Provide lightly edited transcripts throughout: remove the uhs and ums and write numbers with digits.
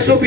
SOP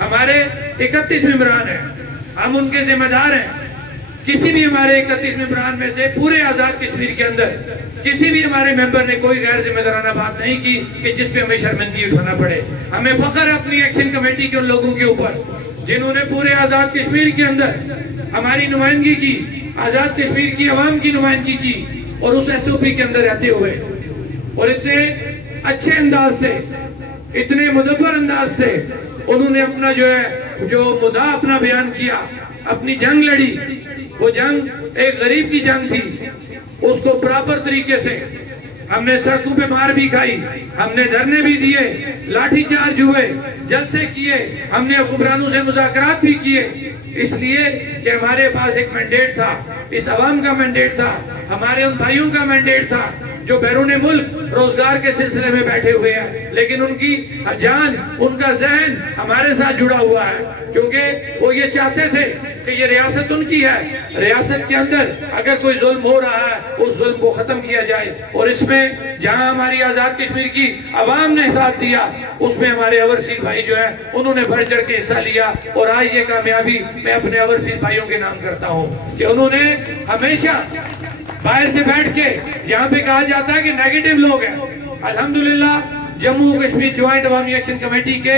ہمارے 31 ممبران ہیں، ہم ان کے ذمہ دار ہیں. کسی بھی ہمارے 31 ممبران میں سے پورے آزاد کشمیر کے اندر کسی بھی ہمارے ممبر نے کوئی غیر ذمہ دارانہ بات نہیں کی کہ جس پہ ہمیں شرمندگی اٹھانا پڑے. ہمیں فخر ہے اپنی ایکشن کمیٹی کے ان لوگوں کے اوپر جنہوں نے پورے آزاد کشمیر کے اندر ہماری نمائندگی کی، آزاد کشمیر کی عوام کی نمائندگی کی، اور اس ایس او پی کے اندر رہتے ہوئے اور اتنے اچھے انداز سے، اتنے مدبر انداز سے انہوں نے اپنا جو مدعا اپنا بیان کیا، اپنی جنگ لڑی. وہ جنگ ایک غریب کی جنگ تھی، اس کو پراپر طریقے سے ہم نے سڑکوں پہ مار بھی کھائی، ہم نے دھرنے بھی دیے، لاٹھی چارج ہوئے، جلسے کیے، ہم نے حکمرانوں سے مذاکرات بھی کیے، اس لیے کہ ہمارے پاس ایک مینڈیٹ تھا، اس عوام کا مینڈیٹ تھا، ہمارے ان بھائیوں کا مینڈیٹ تھا جو بیرون ملک روزگار کے سلسلے میں بیٹھے ہوئے ہیں، لیکن ان کی جان، ان کا ذہن ہمارے ساتھ جڑا ہوا ہے، کیونکہ وہ یہ چاہتے تھے کہ یہ ریاست ان کی ہے، ریاست کے اندر اگر کوئی ظلم ہو رہا ہے اس ظلم کو ختم کیا جائے. اور اس میں جہاں ہماری آزاد کشمیر کی عوام نے ساتھ دیا، اس میں ہمارے اوورسیز بھائی جو ہیں انہوں نے بڑھ چڑھ کے حصہ لیا. اور آج یہ کامیابی میں اپنے اوورسیز بھائیوں کے نام کرتا ہوں کہ انہوں نے ہمیشہ باہر سے بیٹھ کے، یہاں پہ کہا جاتا ہے کہ نیگیٹو لوگ ہیں، الحمدللہ جموں کشمیر جوائنٹ عوامی ایکشن کمیٹی کے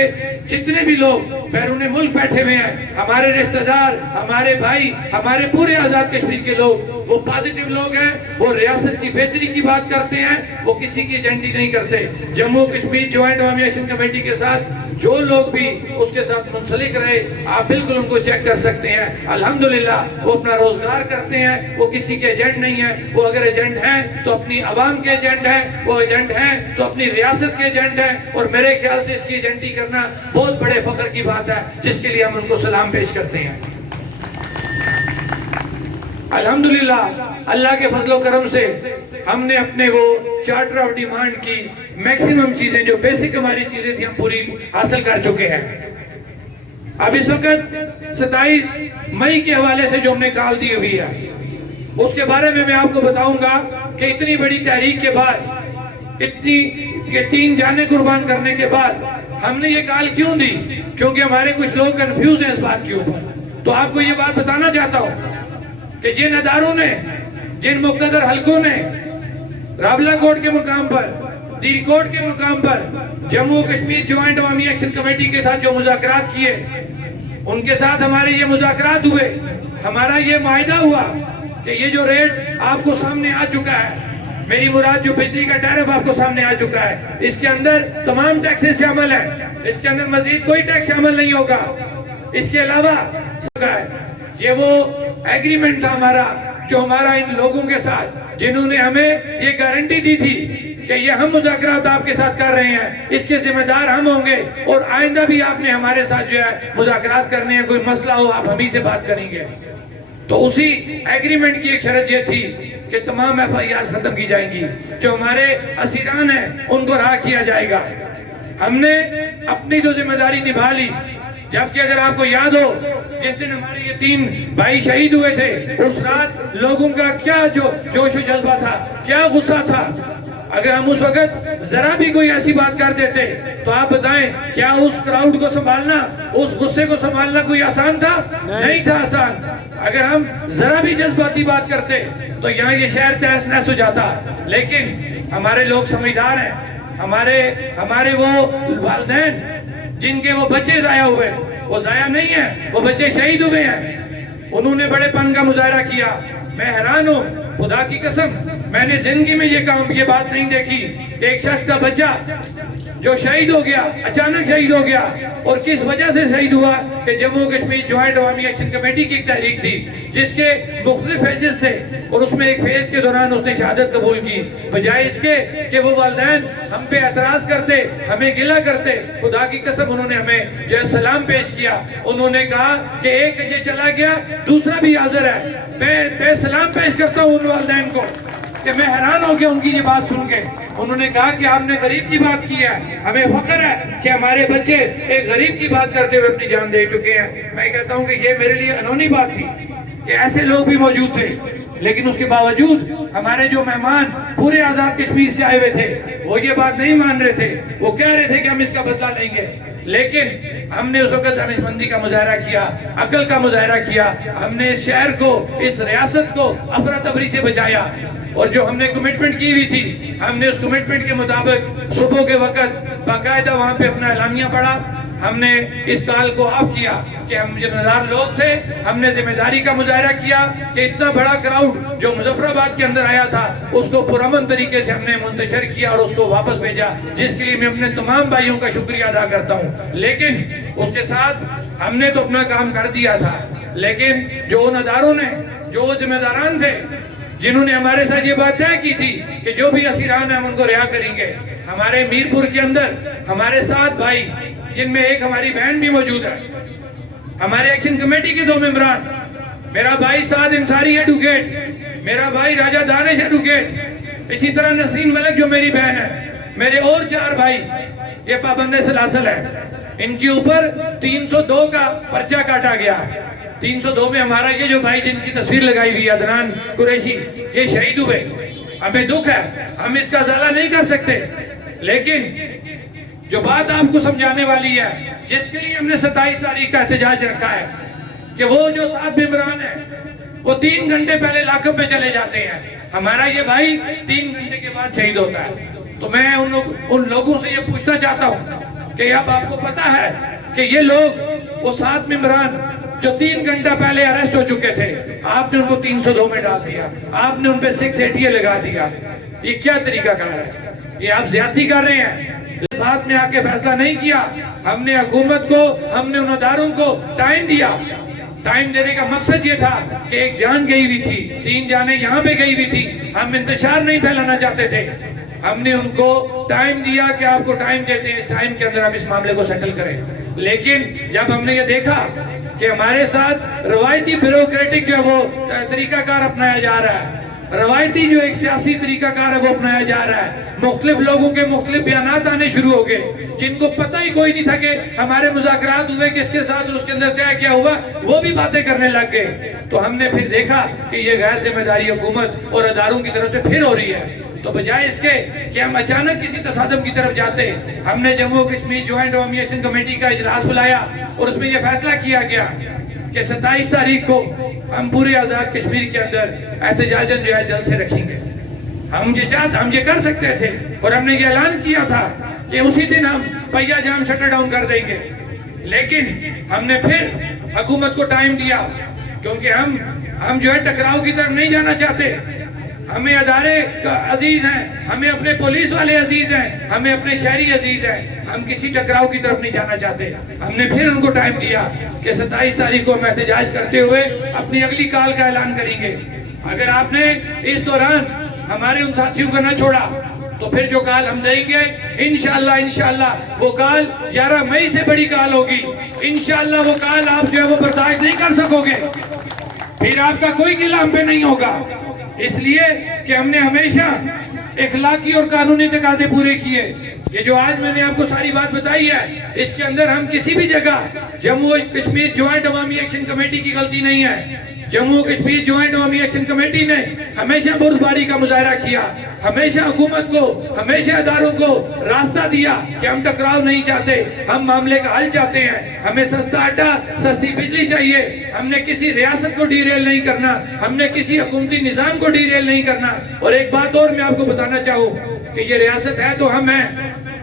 جتنے بھی لوگ بیرون ملک بیٹھے ہوئے ہیں، ہمارے رشتہ دار، ہمارے بھائی، ہمارے پورے آزاد کشمیر کے لوگ، وہ پازیٹیو لوگ ہیں، وہ ریاست کی بہتری کی بات کرتے ہیں، وہ کسی کی ایجنڈی نہیں کرتے. جموں کشمیر جوائنٹ عوامی ایکشن کمیٹی کے ساتھ جو لوگ بھی اس کے ساتھ منسلک رہے، آپ بالکل ان کو چیک کر سکتے ہیں، الحمدللہ وہ اپنا روزگار کرتے ہیں، وہ کسی کے ایجنٹ نہیں ہیں. وہ اگر ایجنٹ ہیں تو اپنی عوام کے ایجنٹ ہیں، وہ ایجنٹ ہیں تو اپنی ریاست کے ایجنٹ ہیں. اور میرے خیال سے اس کی ایجنٹی کرنا بہت بڑے فخر کی بات ہے، جس کے لیے ہم ان کو سلام پیش کرتے ہیں. الحمدللہ اللہ کے فضل و کرم سے ہم نے اپنے وہ چارٹر آف ڈیمانڈ کی میکسیمم چیزیں، جو بیسک ہماری چیزیں تھیں، ہم پوری حاصل کر چکے ہیں. اب اس وقت 27 مئی کے حوالے سے جو ہم نے کال دی ہوئی ہے، اس کے بارے میں آپ کو بتاؤں گا کہ اتنی بڑی تحریک کے بعد، اتنی 3 جانیں قربان کرنے کے بعد ہم نے یہ کال کیوں دی؟ کیونکہ ہمارے کچھ لوگ کنفیوز ہیں اس بات کے اوپر. تو آپ کو یہ بات بتانا چاہتا ہوں کہ جن اداروں نے، جن مقتدر حلقوں نے رابلہ کوٹ کے مقام پر، دیر کوٹ کے مقام پر جموں کشمیر جوائنٹ عوامی ایکشن کمیٹی کے ساتھ جو مذاکرات کیے، ان کے ساتھ ہمارے یہ مذاکرات ہوئے، ہمارا یہ معاہدہ ہوا کہ یہ جو ریٹ آپ کو سامنے آ چکا ہے، میری مراد جو بجلی کا ٹیرف آپ کو سامنے آ چکا ہے، اس کے اندر تمام ٹیکسز شامل ہیں، اس کے اندر مزید کوئی ٹیکس شامل نہیں ہوگا. اس کے علاوہ یہ وہ ایگریمنٹ تھا ہمارا، جو ہمارا ان لوگوں کے ساتھ، جنہوں نے ہمیں یہ گارنٹی دی تھی کہ یہ ہم مذاکرات آپ کے ساتھ کر رہے ہیں، اس کے ذمہ دار ہم ہوں گے، اور آئندہ بھی آپ نے ہمارے ساتھ جو ہے مذاکرات کرنے ہیں، کوئی مسئلہ ہو آپ ہم ہی سے بات کریں گے. تو اسی ایگریمنٹ کی ایک شرط یہ تھی کہ تمام ایف آئی آرز ختم کی جائیں گی، جو ہمارے اسیران ہیں ان کو رہا کیا جائے گا. ہم نے اپنی جو ذمہ داری نبھا لی، جبکہ اگر آپ کو یاد ہو جس دن ہمارے یہ 3 بھائی شہید ہوئے تھے، اس رات لوگوں کا کیا جوش و جذبہ تھا، کیا غصہ تھا. اگر ہم اس وقت ذرا بھی کوئی ایسی بات کر دیتے تو آپ بتائیں کیا اس کراؤڈ کو سنبھالنا، اس غصے کو سنبھالنا کوئی آسان تھا؟ نہیں تھا آسان. اگر ہم ذرا بھی جذباتی بات کرتے تو یہاں یہ شہر تہس نہس ہو جاتا. لیکن ہمارے لوگ سمجھدار ہیں، ہمارے وہ والدین جن کے وہ بچے ضائع ہوئے، وہ ضائع نہیں ہیں، وہ بچے شہید ہوئے ہیں، انہوں نے بڑے پن کا مظاہرہ کیا. میں حیران ہوں، خدا کی قسم میں نے زندگی میں یہ بات نہیں دیکھی کہ ایک شخص کا بچہ جو شہید ہو گیا، اچانک شہید ہو گیا، اور کس وجہ سے شہید ہوا کہ جموں کشمیر جوائنٹ عوامی ایکشن کمیٹی کی ایک تحریک تھی جس کے مختلف فیزز تھے، اور اس میں ایک فیز کے دوران اس نے شہادت قبول کی. بجائے اس کے کہ وہ والدین ہم پہ اعتراض کرتے، ہمیں گلہ کرتے، خدا کی قسم انہوں نے ہمیں جو ہے سلام پیش کیا. انہوں نے کہا کہ ایک یہ چلا گیا، دوسرا بھی حاضر ہے. میں سلام پیش کرتا ہوں ان والدین کو کہ میں حیران ہو گیا ان کی یہ بات سن کے. انہوں نے کہا کہ آپ نے غریب کی بات کی ہے، ہمیں فخر ہے کہ ہمارے بچے ایک غریب کی بات کرتے ہوئے اپنی جان دے چکے ہیں. میں کہتا ہوں کہ یہ میرے لیے انہونی بات تھی کہ ایسے لوگ بھی موجود تھے، لیکن اس کے باوجود ہمارے جو مہمان پورے آزاد کشمیر سے آئے ہوئے تھے وہ یہ بات نہیں مان رہے تھے. وہ کہہ رہے تھے کہ ہم اس کا بدلہ لیں گے، لیکن ہم نے اس وقت دانشمندی کا مظاہرہ کیا، عقل کا مظاہرہ کیا، ہم نے اس شہر کو، اس ریاست کو افراتفری سے بچایا، اور جو ہم نے کمٹمنٹ کی ہوئی تھی ہم نے اس کمٹمنٹ کے مطابق صبح کے وقت باقاعدہ وہاں پہ اپنا اعلامیہ پڑھا، ہم نے اس کال کو آف کیا کہ ہم ذمہ دار لوگ تھے، ہم نے ذمہ داری کا مظاہرہ کیا کہ اتنا بڑا کراؤڈ جو مظفر آباد کے اندر آیا تھا اس کو پرامن طریقے سے ہم نے منتشر کیا اور اس کو واپس بھیجا، جس کے لیے میں اپنے تمام بھائیوں کا شکریہ ادا کرتا ہوں۔ لیکن اس کے ساتھ ہم نے تو اپنا کام کر دیا تھا، لیکن جو ان اداروں نے، جو ذمہ داران تھے جنہوں نے ہمارے ساتھ یہ بات طے کی تھی کہ جو بھی اسیران ہیں ہم ان کو رہا کریں گے، ہمارے میرپور کے اندر ہمارے 7 بھائی جن میں ایک ہماری بہن بھی موجود ہے، ہمارے ایکشن کمیٹی کے 2 ممبران، میرا بھائی سعد انصاری ایڈوکیٹ، میرا بھائی راجہ دانش ایڈوکیٹ، اسی طرح نسرین ملک جو میری بہن ہے، میرے اور 4 بھائی یہ پابند سلاسل ہیں، ان کے اوپر 302 کا پرچہ کاٹا گیا۔ 302 میں ہمارا یہ جو بھائی جن کی تصویر لگائی ہوئی عدنان قریشی یہ شہید ہوئے، ہمیں دکھ ہے، ہم اس کا ازالہ نہیں کر سکتے، لیکن جو بات آپ کو سمجھانے والی ہے، جس کے لیے ہم نے 27 تاریخ کا احتجاج رکھا ہے، کہ وہ جو 7 ممبران ہیں وہ 3 گھنٹے پہلے لاک اپ میں چلے جاتے ہیں، ہمارا یہ بھائی 3 گھنٹے کے بعد شہید ہوتا ہے۔ تو میں ان لوگوں سے یہ پوچھنا چاہتا ہوں کہ اب آپ کو پتا ہے کہ یہ لوگ وہ 7 ممبران جو 3 گھنٹہ پہلے اریسٹ ہو چکے تھے، آپ نے ان کو 302 میں ڈال دیا، آپ نے ان پہ 680 لگا دیا، یہ کیا طریقہ کار ہے؟ یہ آپ زیادتی کر رہے ہیں۔ بات میں آ کے فیصلہ نہیں کیا، ہم نے حکومت کو، ہم نے ان اداروں کو ٹائم دیا، ٹائم دینے کا مقصد یہ تھا کہ ایک جان گئی ہوئی تھی، 3 جانیں یہاں پہ گئی ہوئی تھی، ہم انتشار نہیں پھیلانا چاہتے تھے، ہم نے ان کو ٹائم دیا کہ آپ کو ٹائم دیتے ہیں، اس ٹائم کے اندر آپ اس معاملے کو سیٹل کریں۔ لیکن جب ہم نے یہ دیکھا کہ ہمارے ساتھ روایتی بیوروکریٹک جو وہ طریقہ کار اپنایا جا رہا ہے، روایتی جو ایک سیاسی طریقہ کار ہے وہ اپنایا جا رہا ہے، مختلف لوگوں کے مختلف بیانات آنے شروع ہو گئے جن کو پتہ ہی کوئی نہیں تھا کہ ہمارے مذاکرات ہوئے کس کے ساتھ اور اس کے اندر طے کیا ہوا، وہ بھی باتیں کرنے لگ گئے۔ تو ہم نے پھر دیکھا کہ یہ غیر ذمہ داری حکومت اور اداروں کی طرف سے پھر ہو رہی ہے، تو بجائے اس کے کہ ہم اچانک کسی تصادم کی طرف جاتے، ہم نے جموں کشمیر جوائنٹ عوامی ایکشن کمیٹی کا اجلاس بلایا اور اس میں یہ فیصلہ کیا گیا کہ 27 تاریخ کو ہم پورے آزاد کشمیر کے اندر احتجاجاً جو ہے جلد سے رکھیں گے۔ ہم یہ کر سکتے تھے اور ہم نے یہ اعلان کیا تھا کہ اسی دن ہم پہیا جام شٹر ڈاؤن کر دیں گے، لیکن ہم نے پھر حکومت کو ٹائم دیا کیونکہ ہم جو ہے ٹکراؤ کی طرف نہیں جانا چاہتے، ہمیں ادارے عزیز ہیں، ہمیں اپنے پولیس والے عزیز ہیں، ہمیں اپنے شہری عزیز ہیں، ہم کسی ٹکراؤ کی طرف نہیں جانا چاہتے۔ ہم نے پھر ان کو ٹائم دیا کہ 27 تاریخ کو ہم احتجاج کرتے ہوئے اپنی اگلی کال کا اعلان کریں گے۔ اگر آپ نے اس دوران ہمارے ان ساتھیوں کو نہ چھوڑا تو پھر جو کال ہم دیں گے انشاءاللہ وہ کال 11 مئی سے بڑی کال ہوگی، انشاءاللہ وہ کال آپ جو ہے وہ برداشت نہیں کر سکو گے، پھر آپ کا کوئی گلہ ہم پہ نہیں ہوگا، اس لیے کہ ہم نے ہمیشہ اخلاقی اور قانونی تقاضے پورے کیے۔ یہ جو آج میں نے آپ کو ساری بات بتائی ہے، اس کے اندر ہم کسی بھی جگہ جموں کشمیر جوائنٹ عوامی ایکشن کمیٹی کی غلطی نہیں ہے۔ جموں کشمیر جوائنٹ عوامی ایکشن کمیٹی نے ہمیشہ بردباری کا مظاہرہ کیا، ہمیشہ حکومت کو، ہمیشہ اداروں کو راستہ دیا کہ ہم ٹکراؤ نہیں چاہتے، ہم معاملے کا حل چاہتے ہیں، ہمیں سستا آٹا، سستی بجلی چاہیے، ہم نے کسی ریاست کو ڈی ریل نہیں کرنا، ہم نے کسی حکومتی نظام کو ڈی ریل نہیں کرنا۔ اور ایک بات اور میں آپ کو بتانا چاہوں کہ یہ ریاست ہے تو ہم ہیں،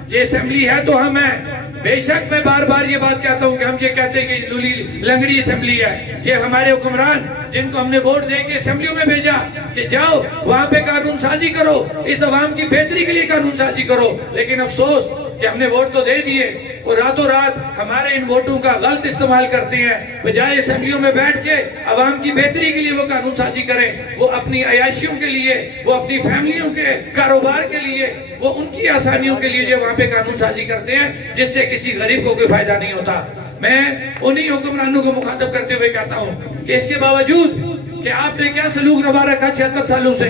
یہ اسمبلی ہے تو ہم ہیں۔ بے شک میں بار بار یہ بات کہتا ہوں کہ ہم یہ کہتے ہیں کہ لولی لنگڑی اسمبلی ہے، یہ ہمارے حکمران جن کو ہم نے ووٹ دے کے اسمبلیوں میں بھیجا کہ جاؤ وہاں پہ قانون سازی کرو، اس عوام کی بہتری کے لیے قانون سازی کرو، لیکن افسوس کہ ہم نے ووٹ تو دے دیے اور راتوں رات ہمارے ان ووٹوں کا غلط استعمال کرتے ہیں، بجائے اسمبلیوں میں بیٹھ کے عوام کی بہتری کے لیے وہ قانون سازی کریں، وہ اپنی عیاشیوں کے لیے، وہ اپنی فیملیوں کے کاروبار کے لیے، وہ ان کی آسانیوں کے لیے جو وہاں پہ قانون سازی کرتے ہیں جس سے کسی غریب کو کوئی فائدہ نہیں ہوتا۔ میں انہی حکمرانوں کو مخاطب کرتے ہوئے کہتا ہوں کہ اس کے باوجود کہ آپ نے کیا سلوک روا رکھا 76 سالوں سے،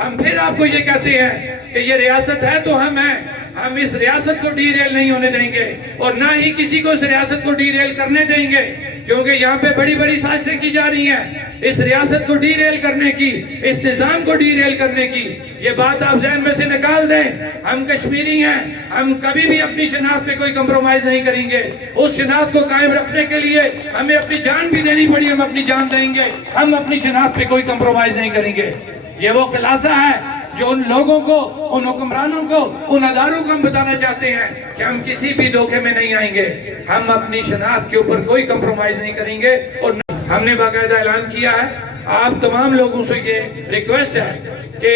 ہم پھر آپ کو یہ کہتے ہیں کہ یہ ریاست ہے تو ہم ہیں، ہم اس ریاست کو ڈی ریل نہیں ہونے دیں گے اور نہ ہی کسی کو اس ریاست کو ڈی ریل کرنے دیں گے۔ کیونکہ یہاں پہ بڑی بڑی سازشیں کی جا رہی ہیں اس ریاست کو ڈی ریل کرنے کی، اس نظام کو ڈی ریل کرنے کی۔ یہ بات آپ ذہن میں سے نکال دیں، ہم کشمیری ہیں، ہم کبھی بھی اپنی شناخت پہ کوئی کمپرومائز نہیں کریں گے۔ اس شناخت کو قائم رکھنے کے لیے ہمیں اپنی جان بھی دینی پڑی، ہم اپنی جان دیں گے، ہم اپنی شناخت پہ کوئی کمپرومائز نہیں کریں گے۔ یہ وہ خلاصہ ہے جو ان لوگوں کو، ان حکمرانوں کو، ان اداروں کو ہم بتانا چاہتے ہیں کہ ہم کسی بھی دھوکے میں نہیں آئیں گے، ہم اپنی شناخت کے اوپر کوئی کمپرومائز نہیں کریں گے۔ اور ہم نے باقاعدہ اعلان کیا ہے، آپ تمام لوگوں سے یہ ریکویسٹ ہے کہ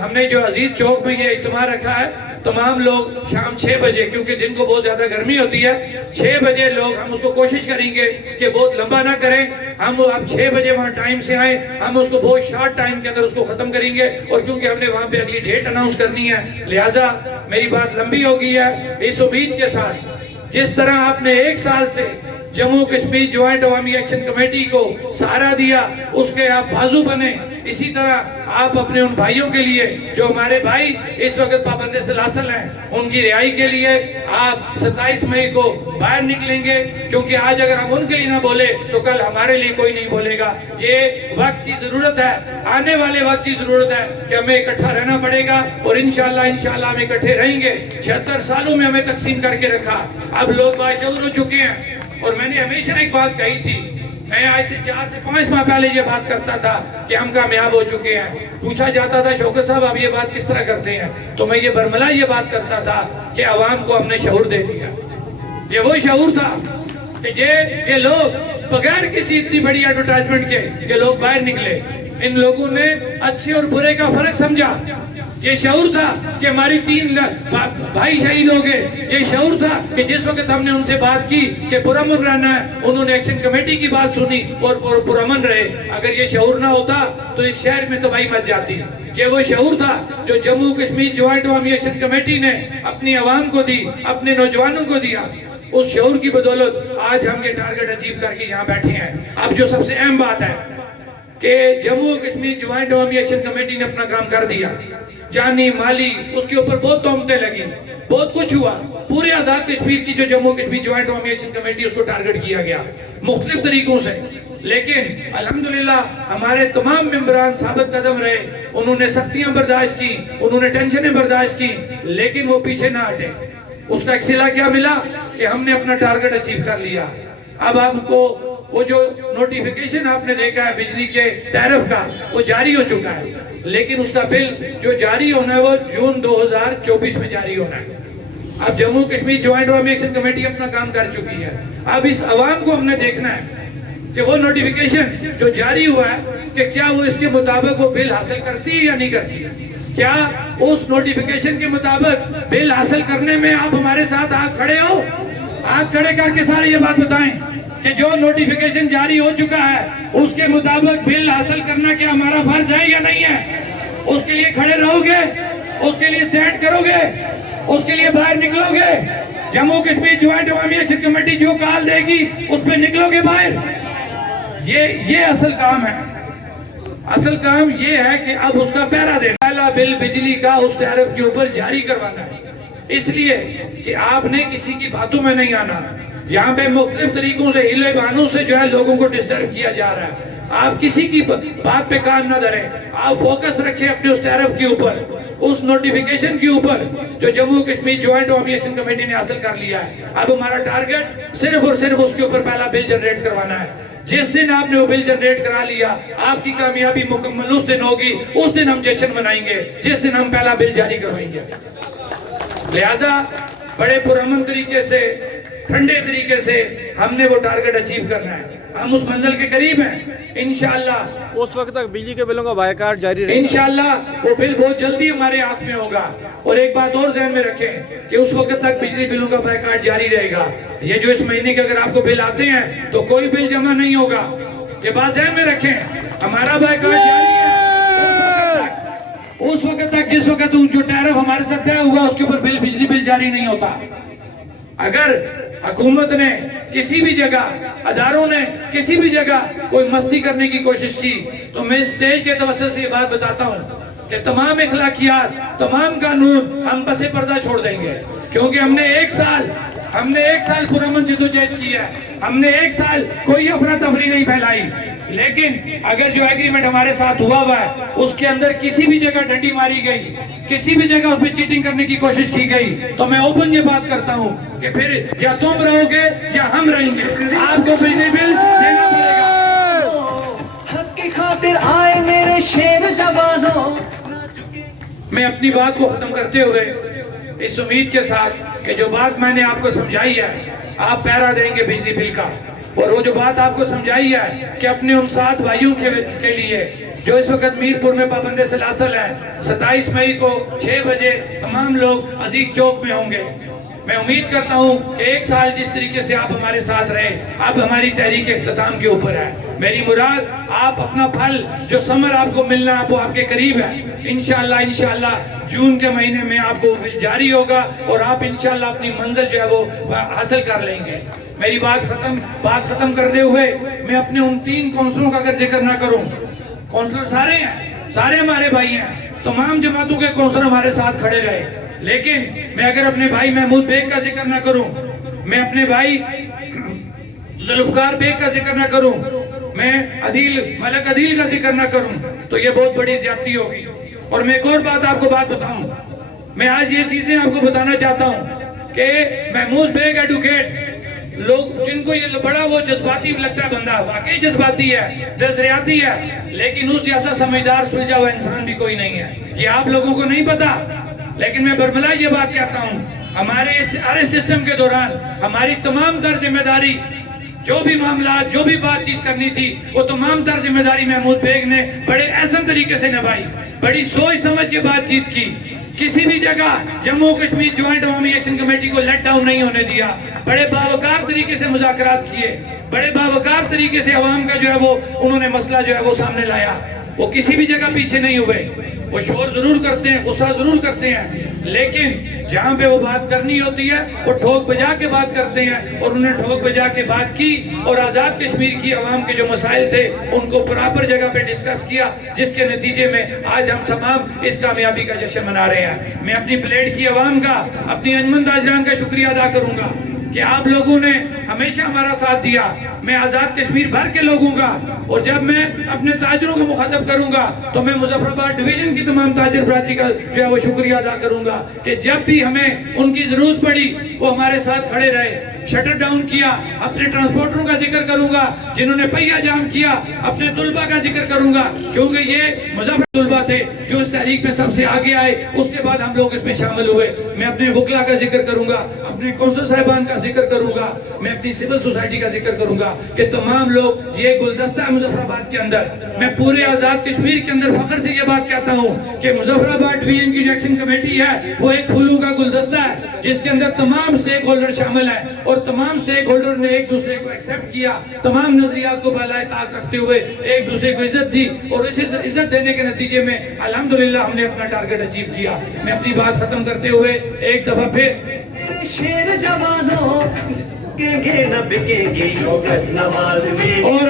ہم نے جو عزیز چوک میں یہ اجتماع رکھا ہے، تمام لوگ شام 6 بجے، کیونکہ دن کو بہت زیادہ گرمی ہوتی ہے، 6 بجے لوگ، ہم اس کو کوشش کریں گے کہ بہت لمبا نہ کریں، ہم آپ 6 بجے وہاں ٹائم سے آئیں، ہم اس کو بہت شارٹ ٹائم کے اندر اس کو ختم کریں گے۔ اور کیونکہ ہم نے وہاں پہ اگلی ڈیٹ اناؤنس کرنی ہے، لہٰذا میری بات لمبی ہو گئی ہے۔ اس امید کے ساتھ جس طرح آپ نے 1 سال سے جموں کشمیر جوائنٹ عوامی ایکشن کمیٹی کو سہارا دیا، اس کے آپ بازو بنے، اسی طرح آپ اپنے ان بھائیوں کے لیے جو ہمارے بھائی اس وقت پابند سلاسل ہیں، ان کی رہائی کے لیے آپ 27 مئی کو باہر نکلیں گے، کیونکہ آج اگر ہم ان کے لیے نہ بولے تو کل ہمارے لیے کوئی نہیں بولے گا۔ یہ وقت کی ضرورت ہے، آنے والے وقت کی ضرورت ہے کہ ہمیں اکٹھا رہنا پڑے گا، اور انشاءاللہ ہم اکٹھے رہیں گے۔ 76 سالوں میں ہمیں تقسیم کر کے رکھا، اب لوگ باشعور ہو چکے ہیں۔ اور میں نے ہمیشہ ایک بات کہی تھی، میں آج سے 4 سے 5 ماہ پہلے یہ بات کرتا تھا کہ ہم کامیاب ہو چکے ہیں۔ پوچھا جاتا تھا شوکت صاحب آپ یہ بات کس طرح کرتے ہیں، تو میں یہ برملا یہ بات کرتا تھا کہ عوام کو ہم نے شعور دے دیا۔ یہ وہ شعور تھا کہ یہ لوگ بغیر کسی اتنی بڑی ایڈورٹائزمنٹ کے یہ لوگ باہر نکلے، ان لوگوں نے اچھے اور برے کا فرق سمجھا۔ یہ شعور تھا کہ ہماری 3 بھائی شہید ہو گئے، یہ شعور تھا کہ جس وقت ہم نے ان سے بات کی کہ پرامن رہنا ہے، انہوں نے ایکشن کمیٹی کی بات سنی اور پرامن رہے۔ اگر یہ شعور نہ ہوتا تو اس شہر میں تباہی مچ جاتی۔ یہ وہ شعور تھا جو جموں کشمیر جوائنٹ عوامی ایکشن کمیٹی نے اپنی عوام کو دی، اپنے نوجوانوں کو دیا۔ اس شعور کی بدولت آج ہم یہ ٹارگٹ اچیو کر کے یہاں بیٹھے ہیں۔ اب جو سب سے اہم بات ہے کہ جموں کشمیر جوائنٹ عوامی ایکشن کمیٹی نے اپنا کام کر دیا، جانی مالی اس کے اوپر بہت تہمتیں لگی، بہت کچھ ہوا، پورے آزاد کشمیر کی جو جموں کشمیر جوائنٹ عوامی ایکشن کمیٹی اس کو ٹارگٹ کیا گیا مختلف طریقوں سے، لیکن الحمدللہ ہمارے تمام ممبران ثابت قدم رہے، انہوں نے سختیاں برداشت کی، انہوں نے ٹینشنیں برداشت کی، لیکن وہ پیچھے نہ ہٹے۔ اس کا ایک صلہ کیا ملا کہ ہم نے اپنا ٹارگٹ اچیو کر لیا۔ اب آپ کو وہ جو نوٹیفیکیشن آپ نے دیکھا ہے بجلی کے ٹیرف کا، وہ جاری ہو چکا ہے، لیکن اس کا بل جو جاری ہونا ہے وہ جون 2024 میں جاری ہونا ہے۔ اب جموں کشمیر جوائنٹ عوامی ایکشن کمیٹی اپنا کام کر چکی ہے، اب اس عوام کو ہم نے دیکھنا ہے کہ وہ نوٹیفیکیشن جو جاری ہوا ہے کہ کیا وہ اس کے مطابق وہ بل حاصل کرتی ہے یا نہیں کرتی ہے۔ کیا اس نوٹیفیکیشن کے مطابق بل حاصل کرنے میں آپ ہمارے ساتھ آگ کھڑے ہو؟ آگ کھڑے کر کے سارے یہ بات بتائیں کہ جو نوٹیفیکیشن جاری ہو چکا ہے اس کے مطابق بل حاصل کرنا کیا ہمارا فرض ہے یا نہیں ہے؟ اس کے لیے کھڑے رہو گے، اس کے لیے سٹینڈ کرو گے، اس کے لیے باہر نکلو گے؟ جموں کشمیر جوائنٹ عوامی ایکشن کمیٹی جو کال دے گی اس پہ نکلو گے باہر؟ یہ اصل کام ہے۔ اصل کام یہ ہے کہ اب اس کا پہرا دینا، پہلا بل بجلی کا اس ٹیرف کے اوپر جاری کروانا ہے، اس لیے کہ آپ نے کسی کی باتوں میں نہیں آنا۔ یہاں پہ مختلف طریقوں سے ہیلے بہانوں سے جو ہے لوگوں کو ڈسٹرب کیا جا رہا ہے۔ آپ کسی کی بات پہ کان نہ دھریں، آپ فوکس رکھیں اپنے اس ٹیرف کے اوپر، اس نوٹیفیکیشن کے اوپر جو جموں کشمیر جوائنٹ عوامی ایکشن کمیٹی نے حاصل کر لیا ہے۔ اب ہمارا ٹارگٹ صرف اور صرف اس کے اوپر پہلا بل جنریٹ کروانا ہے۔ جس دن آپ نے وہ بل جنریٹ کرا لیا، آپ کی کامیابی مکمل اس دن ہوگی، اس دن ہم جشن منائیں گے جس دن ہم پہلا بل جاری کروائیں گے۔ لہٰذا بڑے پرامن طریقے سے، ٹھنڈے طریقے سے ہم نے وہ ٹارگٹ اچیو کرنا ہے۔ ہم اس منزل کے قریب ہیں انشاءاللہ۔ اس وقت تک بجلی کے بلوں کا بائیکاٹ جاری رہے گا انشاءاللہ وہ بل بہت جلدی ہمارے ہاتھ میں ہوگا۔ اور ایک بات اور ذہن میں رکھیں کہ اس وقت تک بجلی بلوں کا بائیکاٹ جاری رہے گا۔ یہ جو اس مہینے کے اگر آپ کو بل آتے ہیں تو کوئی بل جمع نہیں ہوگا، یہ بات ذہن میں رکھیں، ہمارا بائیکاٹ جاری ہے اس وقت تک جس وقت جو ٹیرف ہمارے ساتھ طے ہوا اس کے اوپر بجلی بل جاری نہیں ہوتا۔ اگر حکومت نے کسی بھی جگہ، اداروں نے کسی بھی جگہ کوئی مستی کرنے کی کوشش کی تو میں اسٹیج کے توسط سے یہ بات بتاتا ہوں کہ تمام اخلاقیات، تمام قانون ہم پس پردہ چھوڑ دیں گے، کیونکہ ہم نے 1 سال ہم نے 1 سال پرامن جدوجہد کی ہے, ہم نے 1 سال کوئی افراتفری نہیں پھیلائی, لیکن اگر جو ایگریمنٹ ہمارے ساتھ ہوا ہے اس کے اندر کسی بھی جگہ ڈنڈی ماری گئی, کسی بھی جگہ اس میں چیٹنگ کرنے کی کوشش کی گئی, تو میں اوپن یہ بات کرتا ہوں کہ پھر یا تم رہو گے یا ہم رہیں گے, آپ کو بجلی بل دینا پڑے گا. حق کی خاطر آئے میرے شیر جوانوں. میں اپنی بات کو ختم کرتے ہوئے اس امید کے ساتھ کہ جو بات میں نے آپ کو سمجھائی ہے آپ پیرا دیں گے بجلی بل کا, اور وہ جو بات آپ کو سمجھائی ہے کہ اپنے ان 7 بھائیوں کے لیے جو اس وقت میرپور میں پابند سلاسل ہیں, 27 مئی کو 6 بجے تمام لوگ عزیز چوک میں ہوں گے. میں امید کرتا ہوں کہ 1 سال جس طریقے سے آپ ہمارے ساتھ رہے, اب ہماری تحریک اختتام کے اوپر ہے. میری مراد آپ اپنا پھل جو ثمر آپ کو ملنا وہ آپ کے قریب ہے. انشاءاللہ جون کے مہینے میں آپ کو جاری ہوگا اور آپ انشاءاللہ اپنی منزل جو ہے وہ حاصل کر لیں گے. میری بات ختم کرتے ہوئے میں اپنے ان 3 کونسلوں کا اگر ذکر نہ کروں, کونسلر سارے ہیں, سارے ہمارے بھائی ہیں, تمام جماعتوں کے کونسلر ہمارے ساتھ کھڑے رہے, لیکن میں اگر اپنے بھائی محمود بیگ کا ذکر نہ کروں, میں اپنے بھائی ذوالفقار بیگ کا ذکر نہ کروں, میں ملک عدیل کا ذکر نہ کروں تو یہ بہت بڑی زیادتی ہوگی. اور میں ایک اور آپ کو بتاؤں, میں آج یہ چیزیں آپ کو بتانا چاہتا ہوں کہ محمود بیگ ایڈوکیٹ, لوگ جن کو یہ بڑا وہ جذباتی لگتا ہے بندہ, واقعی جذباتی ہے, دلدریاتی ہے, لیکن اس جیسا سمجھدار سلجھا ہوا انسان بھی کوئی نہیں ہے. یہ آپ لوگوں کو نہیں پتا, لیکن میں برملا یہ بات کہتا ہوں, ہمارے اس سارے سسٹم کے دوران ہماری تمام تر ذمہ داری, جو بھی معاملات, جو بھی بات چیت کرنی تھی, وہ تمام تر ذمہ داری محمود بیگ نے بڑے احسن طریقے سے نبھائی, بڑی سوچ سمجھ کے بات چیت کی. کسی بھی جگہ جموں کشمیر جوائنٹ عوامی ایکشن کمیٹی کو لیٹ ڈاؤن نہیں ہونے دیا, بڑے باوقار طریقے سے مذاکرات کیے, بڑے باوقار طریقے سے عوام کا جو ہے وہ انہوں نے مسئلہ جو ہے وہ سامنے لایا. وہ کسی بھی جگہ پیچھے نہیں ہوئے. وہ شور ضرور کرتے ہیں, غصہ ضرور کرتے ہیں, لیکن جہاں پہ وہ بات کرنی ہوتی ہے وہ ٹھوک بجا کے بات کرتے ہیں, اور انہوں نے ٹھوک بجا کے بات کی اور آزاد کشمیر کی عوام کے جو مسائل تھے ان کو پراپر جگہ پہ ڈسکس کیا, جس کے نتیجے میں آج ہم تمام اس کامیابی کا جشن منا رہے ہیں. میں اپنی پلیٹ کی عوام کا, اپنی انجمن تاجران کا شکریہ ادا کروں گا کہ آپ لوگوں نے ہمیشہ ہمارا ساتھ دیا. میں آزاد کشمیر بھر کے لوگوں کا, اور جب میں اپنے تاجروں کو مخاطب کروں گا تو میں مظفر آباد ڈویژن کی تمام تاجر برادری کا جو ہے وہ شکریہ ادا کروں گا کہ جب بھی ہمیں ان کی ضرورت پڑی وہ ہمارے ساتھ کھڑے رہے. شٹر ڈاؤن کیا, اپنے ٹرانسپورٹروں کا ذکر کروں گا جنہوں نے پہیہ جام کیا, اپنے طلبہ کا ذکر کروں گا کیونکہ یہ مظفر طلبہ تھے جو اس تحریک میں سب سے آگے آئے, اس کے بعد ہم لوگ اس میں شامل ہوئے. میں اپنے وکلا کا ذکر کروں گا, اپنے کونسل صاحبان کا ذکر کروں گا, میں اپنی سول سوسائٹی کا ذکر کروں گا کہ تمام لوگ, یہ گلدستہ ہے مظفر آباد کے اندر. میں پورے آزاد کشمیر کے اندر فخر سے یہ بات کہتا ہوں کہ مظفر آباد ڈویژن کی جو ایکشن کمیٹی ہے وہ ایک پھولوں کا گلدستہ ہے جس کے اندر تمام سٹیک ہولڈر شامل ہیں, اور تمام سٹیک ہولڈر نے ایک دوسرے کو ایکسپٹ کیا, تمام نظریات کو بالائے طاق رکھتے ہوئے ایک دوسرے کو عزت دی, اور اس عزت دینے کے نتیجے میں الحمدللہ ہم نے اپنا ٹارگٹ اچیو کیا. میں اپنی بات ختم کرتے ہوئے ایک دفعہ پھر شیر جوانوں گے نہ بکیں گے شوکت نواز میں. اور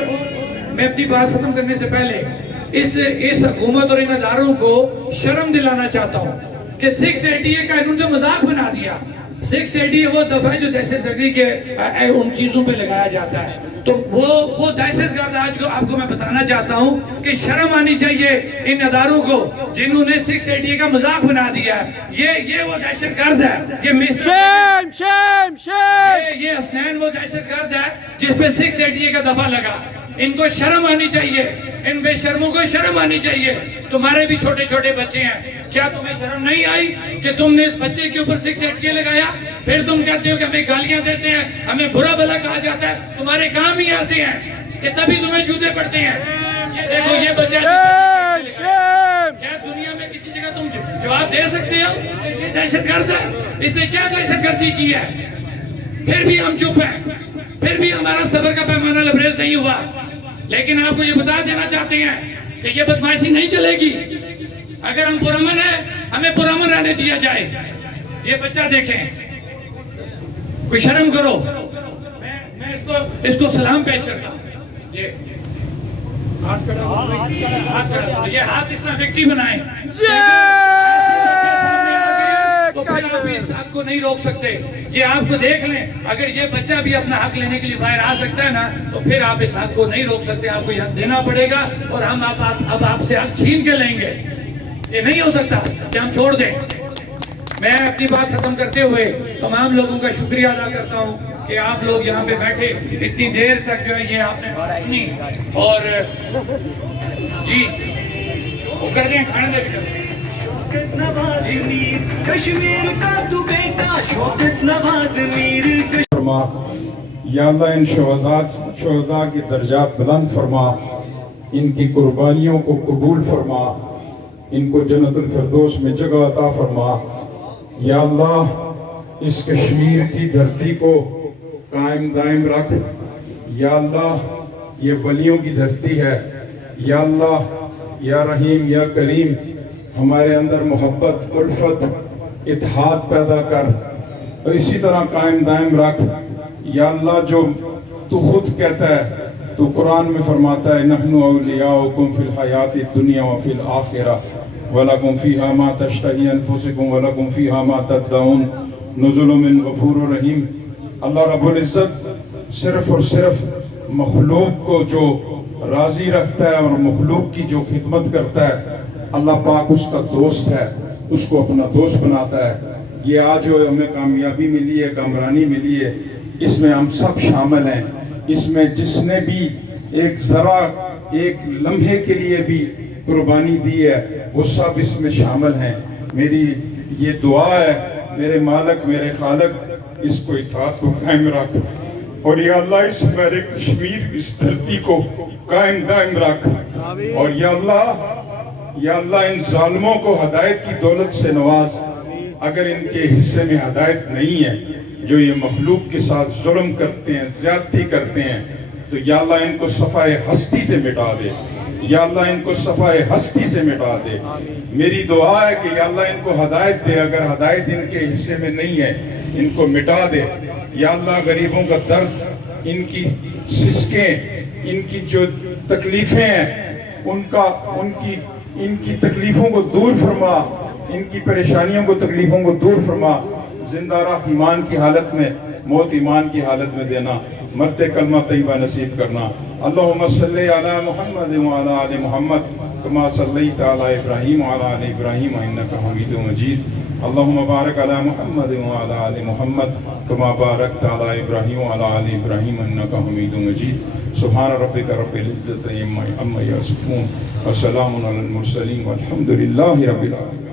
میں اپنی بات ختم کرنے سے پہلے اس حکومت اور ان اداروں کو شرم دلانا چاہتا ہوں کہ 680 کا انہوں نے مذاق بنا دیا. 680 وہ دفعہ جو دہشت گردی کے ان چیزوں پہ لگایا جاتا ہے, تو وہ دہشت گرد آج کو آپ کو میں بتانا چاہتا ہوں کہ شرم آنی چاہیے ان اداروں کو جنہوں نے 680 کا مذاق بنا دیا ہے. یہ وہ دہشت گرد ہے, یہ حسنین وہ دہشت گرد ہے جس پہ 680 کا دفعہ لگا. ان کو شرم آنی چاہیے, ان بے شرموں کو شرم آنی چاہیے. تمہارے بھی چھوٹے چھوٹے بچے ہیں, کیا تمہیں شرم نہیں آئی کہ تم نے اس بچے کے اوپر 680 لگایا؟ پھر تم کہتے ہو کہ ہمیں گالیاں دیتے ہیں, ہمیں برا بھلا کہا جاتا ہے. تمہارے کام ہی ایسے ہیں کہ تبھی تمہیں جوتے پڑتے ہیں. یہ دیکھو یہ بچہ کیا دنیا میں کسی جگہ تم جواب دے سکتے ہو؟ یہ دہشت گرد ہے, اس نے کیا دہشت گردی کی ہے؟ پھر بھی ہم چپ ہیں, پھر بھی ہمارا صبر کا پیمانہ لبریز نہیں ہوا. لیکن آپ کو یہ بتا دینا چاہتے ہیں کہ یہ بدمعاشی نہیں چلے گی. اگر ہم پرامن ہیں, ہمیں پرامن رہنے دیا جائے. یہ بچہ دیکھیں, کوئی شرم کرو. میں اس کو سلام پیش کرتا ہوں. یہ ہاتھ کھڑا, یہ ہاتھ اس نے وکٹری بنائے. تو پھر آپ اس حق کو نہیں روک سکتے. یہ آپ کو دیکھ لیں, اگر یہ بچہ بھی اپنا حق لینے کے لیے باہر آ سکتا ہے نا, تو پھر آپ اس حق کو نہیں روک سکتے. آپ کو یہ حق دینا پڑے گا, اور ہم اب آپ سے حق چھین کے لیں گے. یہ نہیں ہو سکتا کہ ہم چھوڑ دیں. میں اپنی بات ختم کرتے ہوئے تمام لوگوں کا شکریہ ادا کرتا ہوں کہ آپ لوگ یہاں پہ بیٹھے اتنی دیر تک جو ہے یہ آپ نے بات سنی. اور جی وہ کر دیں, کھانے دے بھی کر دیں. شوکت نواز میر کشمیر کا تو بیٹا, شوکت نواز میر فرما. یا اللہ ان شہداء کی درجات بلند فرما, ان کی قربانیوں کو قبول فرما, ان کو جنت الفردوس میں جگہ عطا فرما. یا اللہ اس کشمیر کی دھرتی کو قائم دائم رکھ. یا اللہ یہ ولیوں کی دھرتی ہے. یا اللہ یا رحیم یا کریم, ہمارے اندر محبت, الفت, اتحاد پیدا کر اور اسی طرح قائم دائم رکھ. یا اللہ جو تو خود کہتا ہے, تو قرآن میں فرماتا ہے نحن اولیاؤکم فی الحیات الدنیا وفی الآخرہ وَلَكُمْ فِيهَا مَا تَشْتَهِي أَنفُسُكُمْ وَلَكُمْ فِيهَا مَا تَدَّعُونَ نُزُلٌ مِّن غَفُورٍ رَحِيمٍ. اللہ رب العزت صرف اور صرف مخلوق کو جو راضی رکھتا ہے اور مخلوق کی جو خدمت کرتا ہے, اللہ پاک اس کا دوست ہے, اس کو اپنا دوست بناتا ہے. یہ آج جو ہمیں کامیابی ملی ہے, کامرانی ملی ہے, اس میں ہم سب شامل ہیں. اس میں جس نے بھی ایک ذرا ایک لمحے کے لیے بھی قربانی دی ہے, وہ سب اس میں شامل ہیں. میری یہ دعا ہے, میرے مالک میرے خالق اس کو اتحاد کو قائم رکھ, اور یا اللہ اس میرے کشمیر اس دھرتی کو قائم دائم رکھ. اور یا اللہ ان ظالموں کو ہدایت کی دولت سے نواز. اگر ان کے حصے میں ہدایت نہیں ہے, جو یہ مخلوق کے ساتھ ظلم کرتے ہیں, زیادتی کرتے ہیں, تو یا اللہ ان کو صفائے ہستی سے مٹا دے. یا اللہ ان کو صفائے ہستی سے مٹا دے. میری دعا ہے کہ یا اللہ ان کو ہدایت دے. اگر ہدایت ان کے حصے میں نہیں ہے, ان کو مٹا دے. یا اللہ غریبوں کا درد, ان کی سسکیں, ان کی جو تکلیفیں ہیں, ان کی تکلیفوں کو دور فرما, ان کی پریشانیوں کو تکلیفوں کو دور فرما. زندہ رخ ایمان کی حالت میں, موت ایمان کی حالت میں دینا, مرتے کلمہ طیبہ نصیب کرنا. اللہم صلی علی محمد وعلی آل محمد کما صلیت علی ابراہیم وعلی آل ابراہیم انکا حمید مجید. اللہم بارک علی محمد وعلی آل محمد کما بارکت علی ابراہیم وعلی آل ابراہیم انکا حمید مجید. سبحان ربک رب العزت عما یصفون وسلام علی المرسلین والحمد للہ رب العالمین.